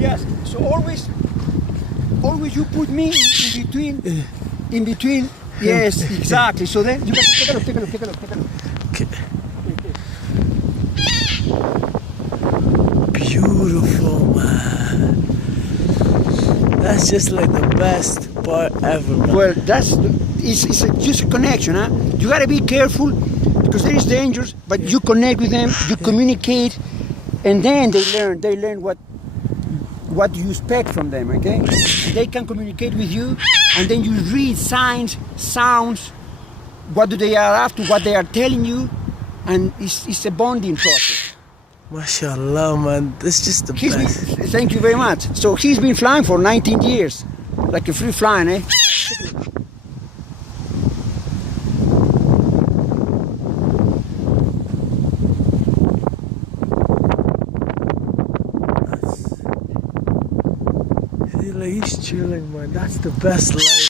Yes. So always you put me in between. Yes, exactly. So then you take a look. Okay. Beautiful, man. That's just like the best part ever, man. Well, it's just a connection, huh? You gotta be careful because there is dangers, but you connect with them, you communicate, and then they learn what you expect from them, okay? They can communicate with you, and then you read signs, sounds, what do they are after, what they are telling you, and it's a bonding process. MashaAllah, man. That's just the best. Thank you very much. So he's been flying for 19 years, like a free flying, eh? See, like, he's chilling, man. That's the best life.